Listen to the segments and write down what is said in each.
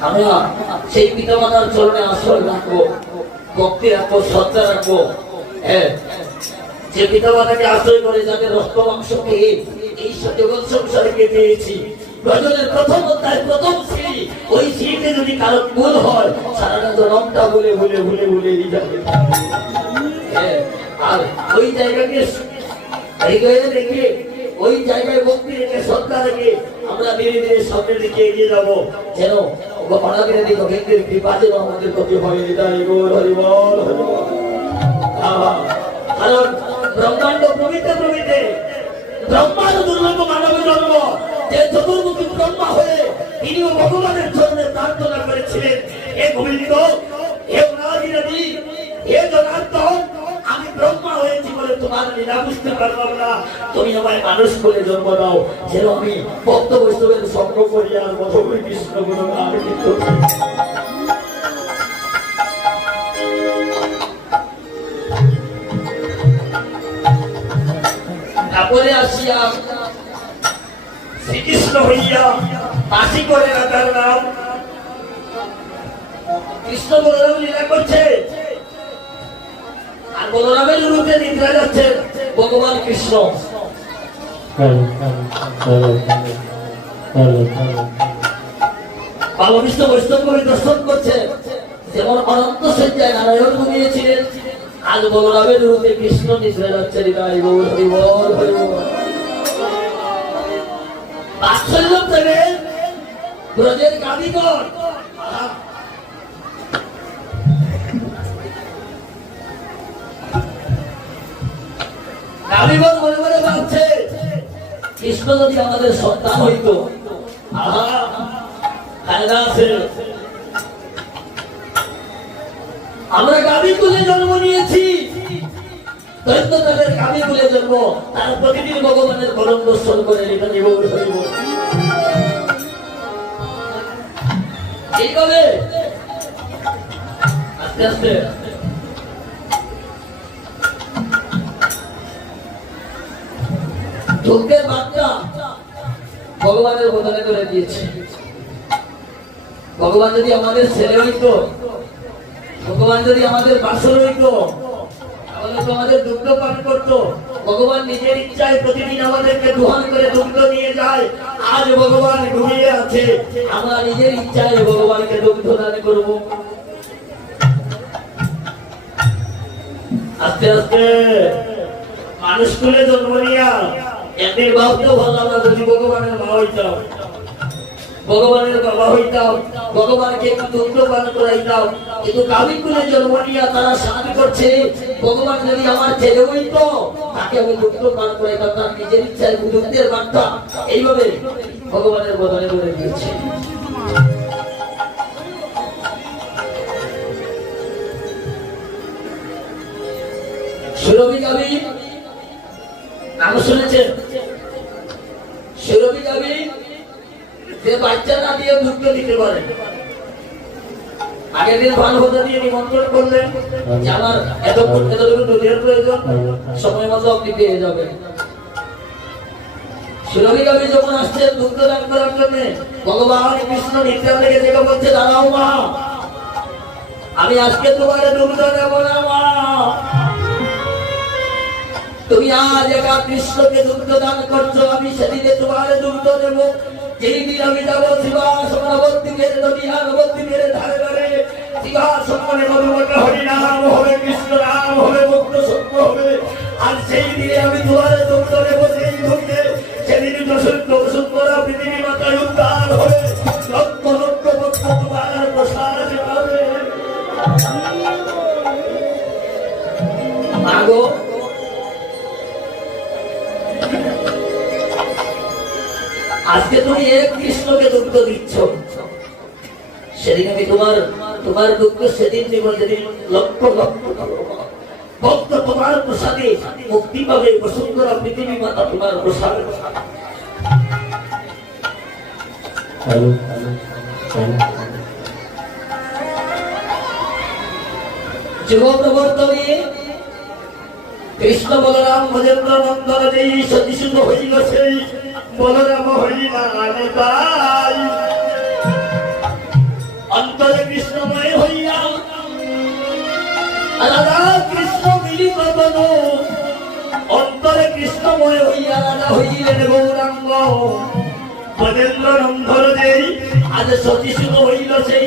আমরা সেই পিতা মাতার চরণে আশ্রয় রাখব ভক্তি রাখব শ্রদ্ধা রাখব। হ্যাঁ। যে পিতা আশ্রয় করে যাদের রক্ত মাংস খেয়ে এই জগৎ সংসারকে পেয়েছি প্রথম অধ্যায় প্রথম হ্যাঁ, আর ওই জায়গাকে হৃদয়ে রেখে ওই জায়গায় ভক্তি রেখে শ্রদ্ধা রেখে আমরা ধীরে ধীরে সামনের দিকে এগিয়ে যাব। যেন কৃপা যেন আমাদের প্রতি হয়। কারণ ব্রহ্মাণ্ড দুর্লভ মানব জন্ম। যে চতুর্মুখী ব্রহ্মা হয়ে তিনিও ভগবানের জন্য প্রার্থনা করেছিলেন, হে গোবিন্দ, হে নদী হে না। তারপরে আসিয়া শ্রীকৃষ্ণ হইয়া বাসি করে রাজার নাম। কৃষ্ণ বলরাম লীলা করছে। আর বলরামের রূপে নিদ্রা যাচ্ছে ভগবান কৃষ্ণ। বালকৃষ্ণ বৈষ্ণব পরিদর্শন করছে, যেমন অনন্ত সজ্জায় নারায়ণ ঘুমিয়েছিলেন আজ বলরামের রূপে কৃষ্ণ নিদ্রা যাচ্ছে হৃদয় গৌর হরি বল হরি বাৎসল্য ব্রজের গাদিগণ গাদিগণ মনে মনে ভাবছে, কৃষ্ণ যদি আমাদের সন্তান হইতো, আহা ফায়দা আছে। আমরা গাভী তুলে জন্ম নিয়েছি। দৈত্য তাদের তুলে জন্ম, তার প্রতিদিন ভগবানের কলম দর্শন করে এখানে গৌর হরিব এইভাবে আস্তে আস্তে। দুঃখের বার্তা ভগবানের বদলে করে দিয়েছে। ভগবান যদি আমাদের ছেলে হইতো, ভগবান যদি আমাদের বাসর হইতো, তাহলে তো আমাদের দুগ্ধ পান করতো। ভগবান নিজের ইচ্ছায় প্রতিদিন আমাদেরকে দুহান করে দুগ্ধ নিয়ে যায়। আজ ভগবান ঘুমিয়ে আছে। আমরা নিজের ইচ্ছায় ভগবানকে দুগ্ধ দান করব। আস্তে আস্তে। মানুষ তুলে জন্ম নিয়া একদিন ভাবতেও ভাবলাম না যদি ভগবানের মা হইতাম, ভগবানের বাবা হইতাম, ভগবানকে একটু দুগ্ধ পান করাইতাম। কিন্তু কাবিকুলে জন্ম নিয়ে তারা শান্তি করছে, ভগবান যদি আমার ছেলে হইতো, তাকে আমি দুগ্ধ পান করাইতাম, তার নিজের ইচ্ছায় দুগ্ধের বার্তা। এইভাবে ভগবানের বদলে করে দিয়েছে। সুরভি গাবি নাম শুনেছেন? সুরভি গাবি যে বাচ্চা দিয়ে দুধ দিতে পারে। আগের দিন ভালো দিয়ে নিমন্ত্রণ করলেন যে আমার এত এতটুকু দুধের প্রয়োজন, সময় মতো আপনি পেয়ে যাবেন। গাবি যখন আসছে দুগ্ধ দান করার জন্য, ভগবান কৃষ্ণ নিত্যা থেকে দেখে বলছে দাঁড়াও মা। আমি আজকে তোমার দুগ্ধ দেব না মা। তুমি আজ একা কৃষ্ণকে দুগ্ধ দান করছ, আমি সেদিনে তোমার দুগ্ধ দেব। যেই দিন আমি যাব শিবাসনবর্তীকে নদীয়ানবর্তীকে ধারে ধারে শিবাসনে মধুমতে হরিনাম হবে, কৃষ্ণ নাম হবে সত্য হবে। আর সেই দিনে আমি তোমার দুগ্ধ দেব, সেই দুগ্ধে সেদিন দশত্য সুন্দরা পৃথিবী মাতায় উদ্ধার হবে। লক্ষ লক্ষ লক্ষ তোমার প্রসাদ হবে। মাগো আজকে তুমি এক কৃষ্ণকে দুঃখ দিচ্ছ সেদিন আমি তোমার তোমার দুঃখ সেদিন দিব যেদিন লক্ষ লক্ষ ভক্ত তোমার প্রসাদে মুক্তি পাবে বসুন্ধরা পৃথিবী মাতা তোমার প্রসাদে। কৃষ্ণ বলরাম ভজেন্দ্র নন্দন যেই সতীশুদ্ধ হইল সেই মনোরা মহিমা আমি পাই অন্তরে কৃষ্ণময় হইয়া রাধা কৃষ্ণ মিলিত বন অন্তরে কৃষ্ণময় হইয়া রাধা হইলেন গৌরাঙ্গ। বজেন্দ্র রন্ধর দেই, আজ সতীশুভ হইল সেই।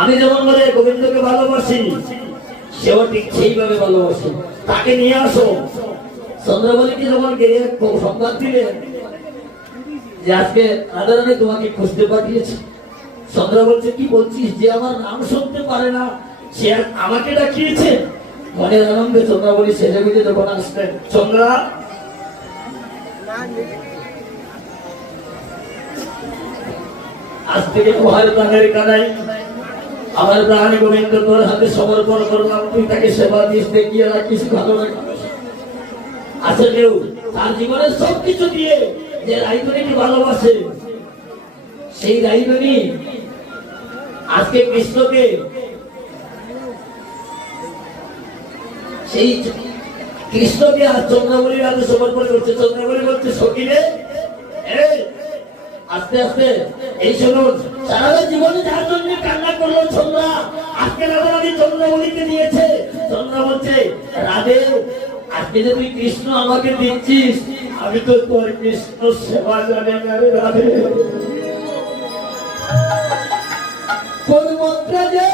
আমি যেমন বলে গোবিন্দকে ভালোবাসি, সেও ঠিক সেইভাবে ভালোবাসি। তাকে নিয়ে আসো। চন্দ্রবলীকে যখন গিয়ে সংবাদ দিলেন যে আজকে রাধারানী তোমাকে খুঁজতে পাঠিয়েছে। চন্দ্র বলছে, কি বলছিস? যে আমার নাম শুনতে পারে না, সে আমাকে ডাকিয়েছে? মনের আনন্দে চন্দ্রাবলী সেজে গুজে যখন আসলেন চন্দ্রা আজ থেকে তোমার প্রাণের কানাই আমার প্রাণ গোবিন্দ তোর হাতে সমর্পণ করলাম। তুই তাকে সেবা দিস, দেখিয়ে রাখিস, ভালো রাখিস। আছে কেউ তার জীবনের সব কিছু দিয়ে যে রাইদনীকে ভালোবাসে, সেই রাইদনী আজকে কৃষ্ণকে সেই কৃষ্ণকে আর চন্দ্রাবলীর হাতে সমর্পণ করছে চন্দ্রাবলী বলছে সকিলে আস্তে আস্তে, এই শুনুন সারা জীবনে যার জন্য কান্না করল চন্দ্রা আজকে রাধারানী চন্দ্রাবলীকে দিয়েছে। চন্দ্রা বলছে, রাধে, আজকে যে তুই কৃষ্ণ আমাকে দিচ্ছিস, আমি তো তোর কৃষ্ণ সেবা জানি না রাধে। কোন মন্ত্রে যে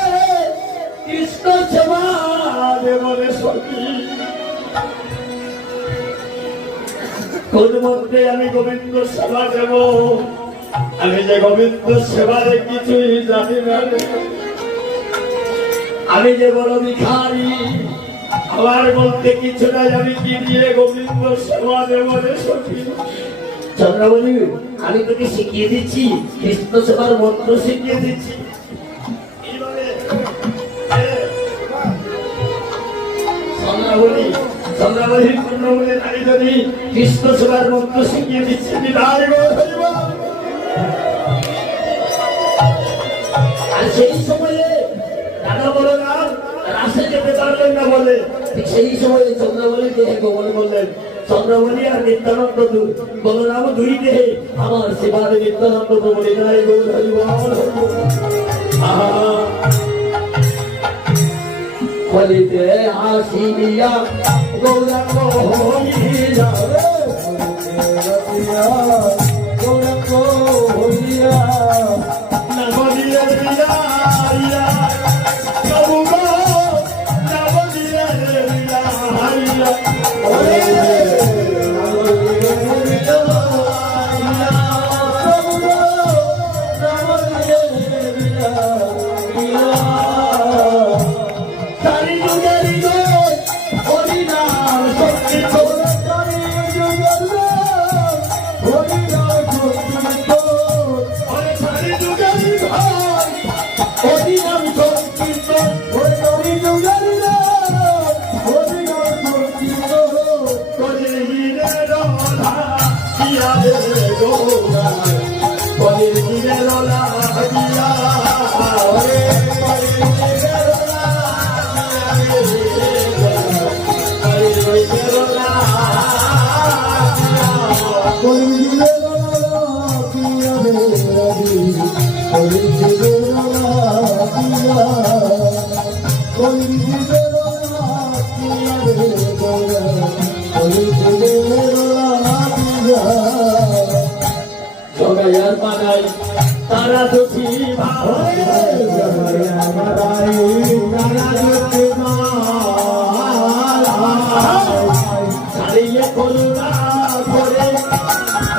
আমি গোবিন্দ সেবা দেব? আমি যে গোবিন্দ সেবারে কিছুই জানি না আমি যে বড় ভিখারি, আমার বলতে কিছু নাই আমি কি দিয়ে গোবিন্দ সেবা দেব রে সখী আমি তোকে শিখিয়ে দিচ্ছি, কৃষ্ণ সেবার মন্ত্র শিখিয়ে দিচ্ছি। চন্দ্রাবলী চন্দ্রাবলীর পূর্ণবলী নারী যদি কৃষ্ণ সেবার মন্ত্র শিখিয়ে দিচ্ছে। আর সেই সময়ে দাদা বলে না রাসে যেতে পারলেন না বলে। সেই সময়ে চন্দ্রাবলী দেহে গোবল বললেন চন্দ্রাবলী আর নিত্যানন্দ বলরাম দুই দেহে আমার সেবারে নিত্যানন্দ প্রভু হৃদয় গৌর হরিবল আহা। বলিতে আসিয়া গৌরাঙ্গ হইয়া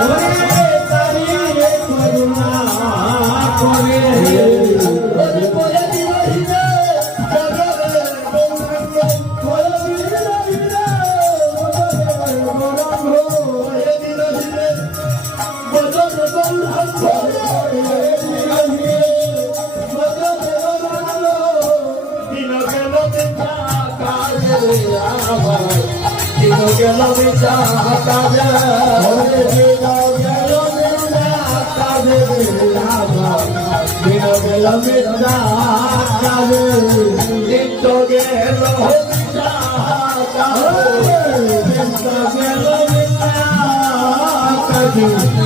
我们嗯。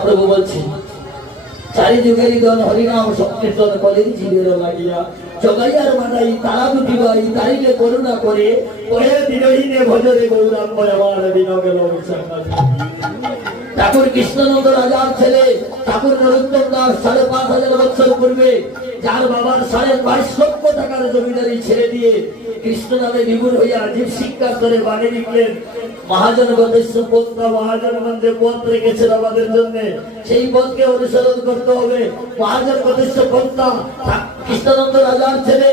মহাপ্রভু বলছেন চারিদিকের দল হরিনাম সংকীর্তন করে জীবের লাগিয়া জগাইয়ার মানাই তারা দুটি বাড়ি তারিকে করুণা করে পরে বিরহীনে ভজরে গৌরাঙ্গ ঠাকুর কৃষ্ণনন্দ রাজার ছেলে ঠাকুর নরোত্তম দাস সাড়ে পাঁচ হাজার বছর পূর্বে যার বাবার সাড়ে বাইশ লক্ষ টাকার জমিদারি ছেড়ে দিয়ে কৃষ্ণ নামে বিভুর হইয়া জীব শিক্ষা করে বাণী লিখলেন, মহাজন পন্থা মহাজন মন্দিরে পথ রেখেছেন আমাদের জন্য। সেই পথকে অনুসরণ করতে হবে। মহাজন গদেশ্ব পন্থা কৃষ্ণানন্দ রাজার ছেলে,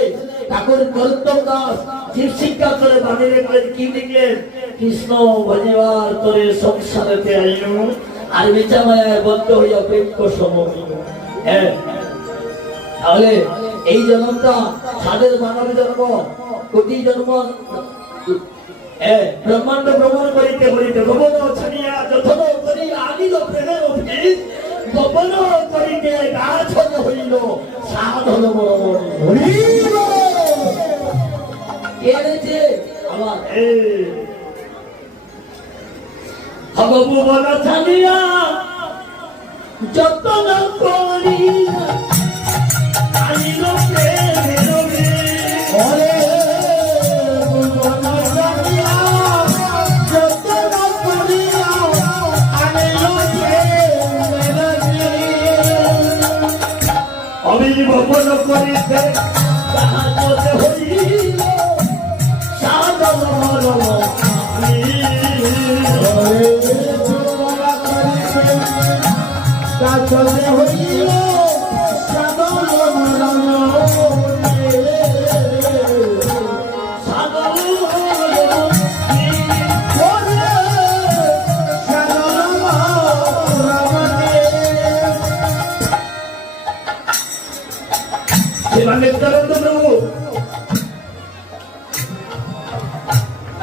ঠাকুর নরোত্তম দাস। জীব শিক্ষা করে বাণী লিখলেন, কি লিখলেন? কৃষ্ণ ভজিবার তোরে সংসারেতে আইনু আর বিচা মায়ায় বদ্ধ হইয়া প্রেম সমমিনু হ্যাঁ। তাহলে এই জন্মটা সাদের মানব জন্ম কোটি জন্ম এ, ব্রহ্মাণ্ড ভ্রমণ করিতে করিতে আমার এ ভগবন ছাড়িয়া যতন করি আনিল প্রেমের অভিজিৎ অবিভবন করিতে হইল সাধন মরম শিবান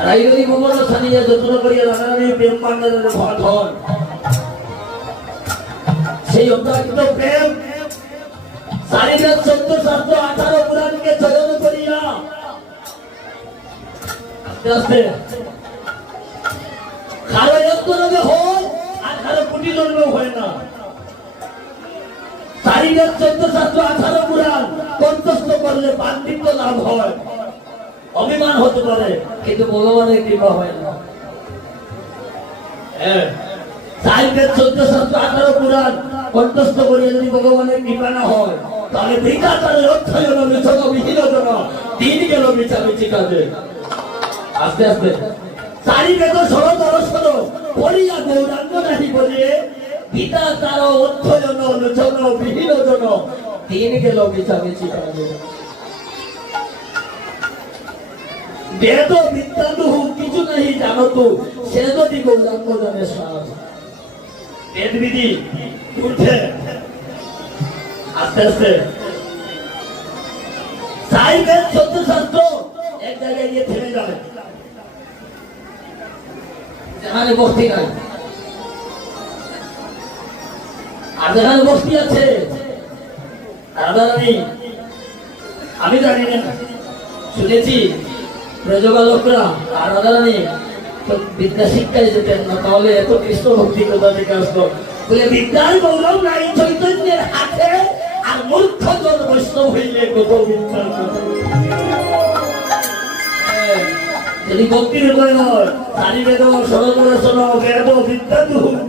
রাইগরি ভবন স্থানীয় যত্ন করিয়া রানারানী প্রেম পাণ্ডারের ভট হন। সেই অপ্রাকৃত প্রেম চারিদার চোদ্দ শাস্ত্র আঠারো পুরাণকে চয়ন করিয়া আস্তে কারও এক জনকে হয় আর কারও কোটি জন্ম হয় না। চারিদার চোদ্দ শাস্ত্র আঠারো পুরাণ কণ্ঠস্থ করলে পাণ্ডিত্য লাভ হয়। অভিমান হতে পারে, কিন্তু ভগবানের কৃপা হয় না। হ্যাঁ। সাহিত্যের চোদ্দ শাস্ত্র আঠারো পুরাণ কণ্ঠস্থ করিয়া যদি ভগবানের কৃপা না হয়, তাহলে বৃথা তাদের অধ্যয়ন মিথক বিহীন জন দিন গেল কাজে আস্তে আস্তে। চারি বেদ সরল দর্শন পড়িয়া গৌরাঙ্গ নাহি বলিয়ে পিতা তার লোচন বিহীন জন দিন গেল কাজে বেদ কিছু নাহি সে যদি গৌরাঙ্গ সাজ উঠে। আস্তে আস্তে। সাই বেদ সত্য এক জায়গায় গিয়ে থেমে যায় যেখানে বস্তি নাই। আর যেখানে বস্তি আছে রাধারানী আমি জানি না। শুনেছি ব্রজবালকরা আর রাধারানী বিদ্যা শিক্ষায় যেতেন না, তাহলে এত কৃষ্ণ ভক্তি কোথা থেকে আসতো? বলে বিদ্যার গৌরব নাই চৈতন্যের হাতে আর মূর্খ জন বৈষ্ণব হইলে যদি ভক্তির হয় সারি বেদ সরদর্শন বেদ বিদ্যা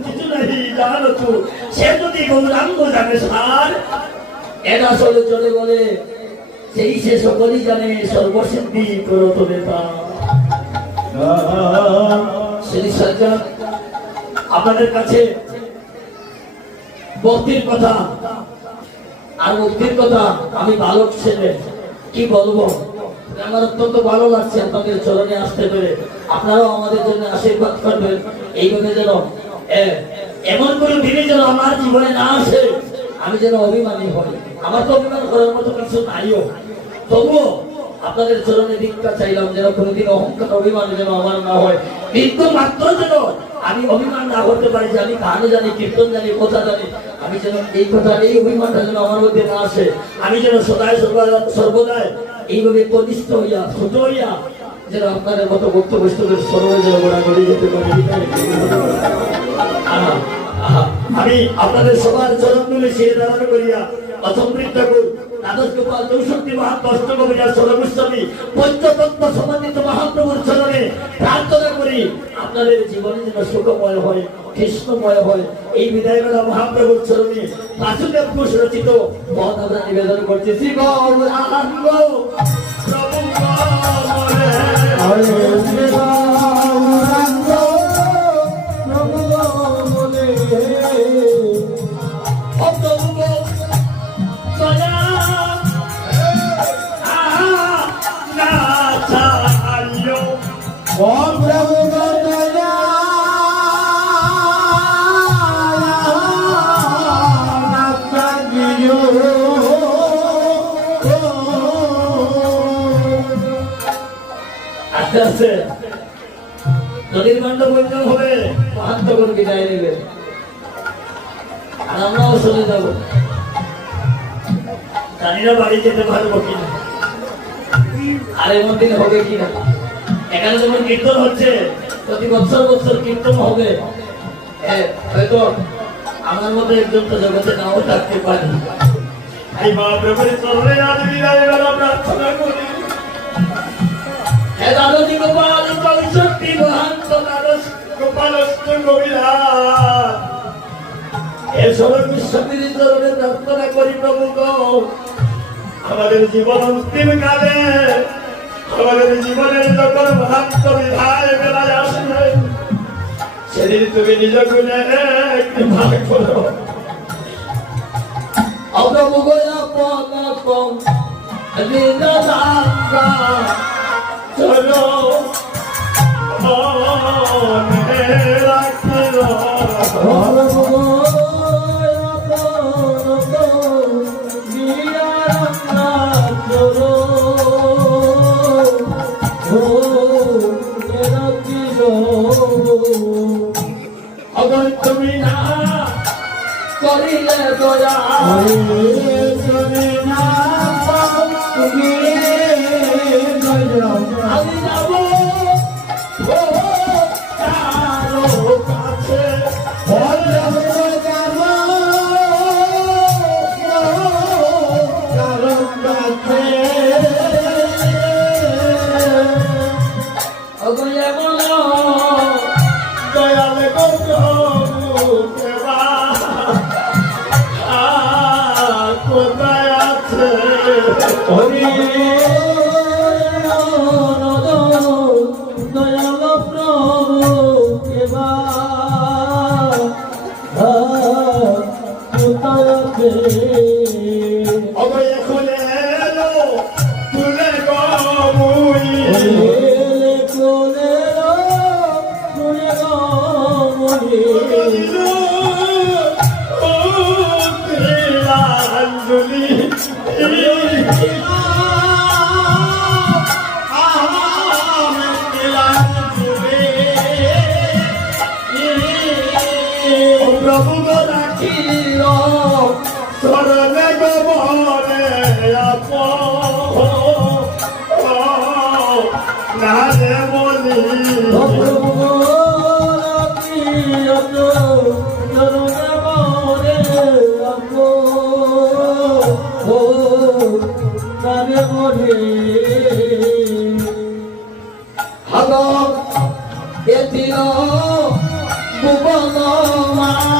কিছু নাহি জানো তু। সে যদি গৌরাঙ্গ জানে সার এটা আসলে চলে বলে সেই সে সকলই জানে সর্বসিদ্ধি করত নেতা শ্রী সজ্জন আপনাদের কাছে ভক্তির কথা। আর মুক্তির কথা, আমি বালক ছেলে, কি বলব? আমার অত্যন্ত ভালো লাগছে আপনাদের চরণে আসতে পেরে। আপনারাও আমাদের জন্য আশীর্বাদ করবেন। এইভাবে যেন এমন কোনো দিনে যেন আমার জীবনে না আসে, আমি যেন অভিমানী হই। আমার তো অভিমান করার মতো কিছু নাইও। তবুও আপনাদের চরণে দীক্ষা চাইলাম যেন কোনোদিন অহংকার অভিমান যেন আমার না হয়। কিন্তু মাত্র যেন আমি অভিমান না করতে পারি যে আমি গানও জানি, কীর্তন জানি, কথা জানি, আমি যেন এই কথা, এই অভিমানটা যেন আমার মধ্যে না আসে। আমি যেন সদায় সর্বদা- সর্বদাই এইভাবে কনিষ্ঠ হইয়া, ছোট হইয়া যেন আপনাদের মতো ভক্ত বৈষ্ণবের সরবে যেন গোড়া গড়িয়ে যেতে পারি। আমি আপনাদের সবার চরণ তুলে সে ধারণ করিয়া অসমৃদ্ধ ঠাকুর দ্বাদশ গোপাল চৌষট্টি মহান কষ্ট কবিরা সরগোস্বামী পঞ্চতত্ত্ব সমাধিত মহাপ্রভুর চরণে করি, আপনাদের জীবনে যেন সুখময় হয়, কৃষ্ণময় হয়। এই বিদায় বেলা মহাপ্রভুর চরণে বাসুদেব ঘোষ রচিত আমরা নিবেদন হরে শ্রী নদীর হবে করে বিদায় নেবে। আর আমরাও চলে যাব। জানিনা বাড়ি যেতে পারব কিনা। আর এমন দিন হবে কিনা। এখানে যখন কীর্তন হচ্ছে প্রতি বছর বছর কীর্তন হবে। হ্যাঁ, হয়তো আমার মতো একজন তো জগতে নাও থাকতে পারি। এই মহাপ্রভুর চরণে আজ বিদায় বেলা প্রার্থনা করি। দাদী গোপাল চৌষট্টি মহান্ত দ্বাদশ গোপালস্ত কবিরা এ সবার বিশ্ববিদ্যালয়ের চরণে প্রার্থনা করি প্রভু আমাদের জীবন অন্তিম কালে আমাদের জীবনের যখন মহান্ত বিধায় সেদিন তুমি নিজ গুণে একটি ভাগ করো অপ্রভু গোয়া পনাতম বিনাদাঙ্গা চলো মনে রাখিও অগর তুমি না করিলে দয়া।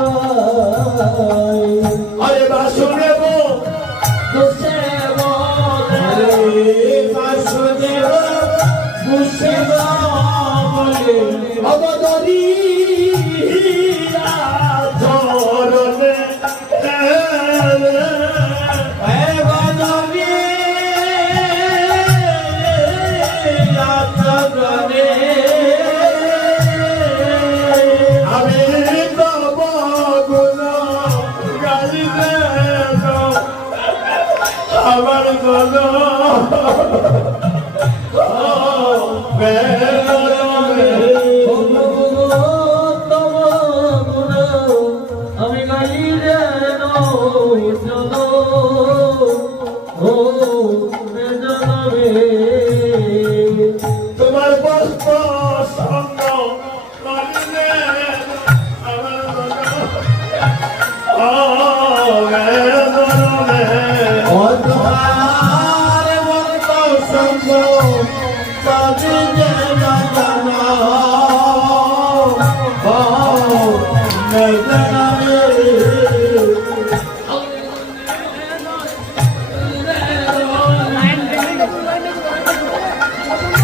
আরে Gracias.